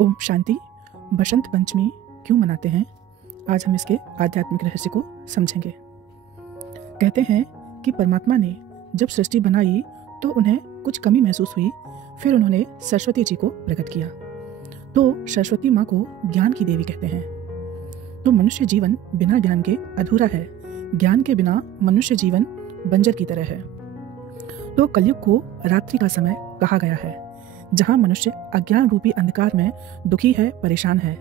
ओम शांति। बसंत पंचमी क्यों मनाते हैं, आज हम इसके आध्यात्मिक रहस्य को समझेंगे। कहते हैं कि परमात्मा ने जब सृष्टि बनाई तो उन्हें कुछ कमी महसूस हुई, फिर उन्होंने सरस्वती जी को प्रकट किया। तो सरस्वती माँ को ज्ञान की देवी कहते हैं। तो मनुष्य जीवन बिना ज्ञान के अधूरा है, ज्ञान के बिना मनुष्य जीवन बंजर की तरह है। तो कलयुग को रात्रि का समय कहा गया है, जहाँ मनुष्य अज्ञान रूपी अंधकार में दुखी है, परेशान है।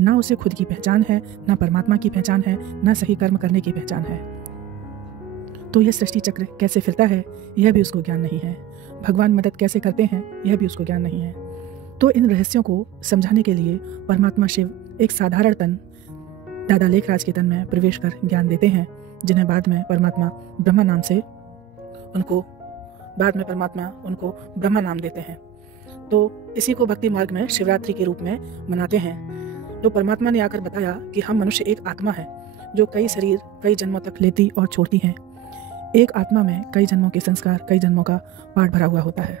ना उसे खुद की पहचान है, ना परमात्मा की पहचान है, ना सही कर्म करने की पहचान है। तो यह सृष्टि चक्र कैसे फिरता है, यह भी उसको ज्ञान नहीं है। भगवान मदद कैसे करते हैं, यह भी उसको ज्ञान नहीं है। तो इन रहस्यों को समझाने के लिए परमात्मा शिव एक साधारण तन दादा लेखराज के तन में प्रवेश कर ज्ञान देते हैं, जिन्हें बाद में परमात्मा ब्रह्मा नाम देते हैं। तो इसी को भक्ति मार्ग में शिवरात्रि के रूप में मनाते हैं। तो परमात्मा ने आकर बताया कि हम मनुष्य एक आत्मा है जो कई शरीर कई जन्मों तक लेती और छोड़ती हैं। एक आत्मा में कई जन्मों के संस्कार, कई जन्मों का पाठ भरा हुआ होता है।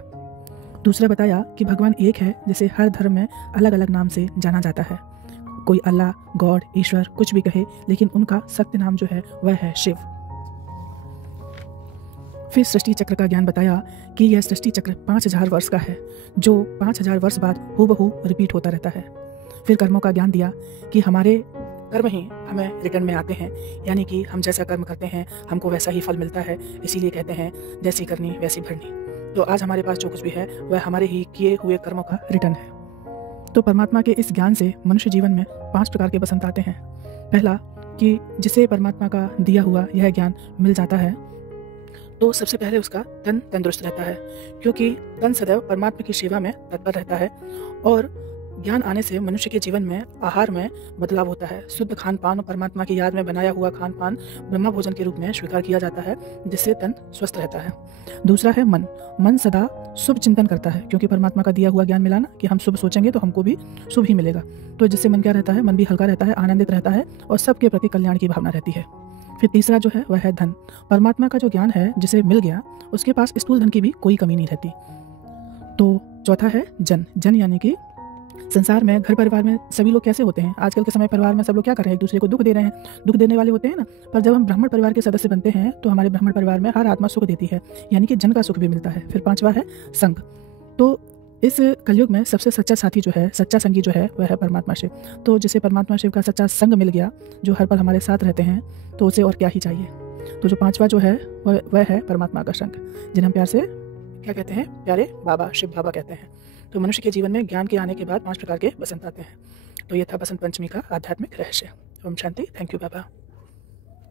दूसरा बताया कि भगवान एक है, जिसे हर धर्म में अलग अलग नाम से जाना जाता है। कोई अल्लाह, गॉड, ईश्वर कुछ भी कहे, लेकिन उनका सत्य नाम जो है वह है शिव। फिर सृष्टि चक्र का ज्ञान बताया कि यह सृष्टि चक्र 5000 वर्ष का है, जो 5000 वर्ष बाद हूबहू रिपीट होता रहता है। फिर कर्मों का ज्ञान दिया कि हमारे कर्म ही हमें रिटर्न में आते हैं, यानी कि हम जैसा कर्म करते हैं हमको वैसा ही फल मिलता है। इसीलिए कहते हैं जैसी करनी वैसी भरनी। तो आज हमारे पास जो कुछ भी है वह हमारे ही किए हुए कर्मों का रिटर्न है। तो परमात्मा के इस ज्ञान से मनुष्य जीवन में 5 प्रकार के बसंत आते हैं। पहला कि जिसे परमात्मा का दिया हुआ यह ज्ञान मिल जाता है तो सबसे पहले उसका तन तंदुरुस्त रहता है, क्योंकि तन सदैव परमात्मा की सेवा में तत्पर रहता है। और ज्ञान आने से मनुष्य के जीवन में आहार में बदलाव होता है। शुद्ध खान पान और परमात्मा की याद में बनाया हुआ खान पान ब्रह्मा भोजन के रूप में स्वीकार किया जाता है, जिससे तन स्वस्थ रहता है। दूसरा है मन। मन सदा शुभ चिंतन करता है, क्योंकि परमात्मा का दिया हुआ ज्ञान मिला ना कि हम शुभ सोचेंगे तो हमको भी शुभ ही मिलेगा। तो जिससे मन क्या रहता है, मन भी हल्का रहता है, आनंदित रहता है और सबके प्रति कल्याण की भावना रहती है। फिर तीसरा जो है वह है धन। परमात्मा का जो ज्ञान है जिसे मिल गया, उसके पास स्थूल धन की भी कोई कमी नहीं रहती। तो चौथा है जन। जन यानी कि संसार में घर परिवार में सभी लोग कैसे होते हैं, आजकल के समय परिवार में सब लोग क्या कर रहे हैं, एक दूसरे को दुख दे रहे हैं, दुख देने वाले होते हैं ना। पर जब हम ब्राह्मण परिवार के सदस्य बनते हैं तो हमारे ब्राह्मण परिवार में हर आत्मा सुख देती है, यानी कि जन का सुख भी मिलता है। फिर 5वां है संग। तो इस कलयुग में सबसे सच्चा साथी जो है, सच्चा संगी जो है वह है परमात्मा शिव। तो जिसे परमात्मा शिव का सच्चा संग मिल गया, जो हर पल हमारे साथ रहते हैं, तो उसे और क्या ही चाहिए। तो जो 5वां जो है वह है परमात्मा का संग, जिन्हें हम प्यार से क्या कहते हैं, प्यारे बाबा, शिव बाबा कहते हैं। तो मनुष्य के जीवन में ज्ञान के आने के बाद 5 प्रकार के बसंत आते हैं। तो ये था बसंत पंचमी का आध्यात्मिक रहस्य। Om Shanti. Thank you Baba.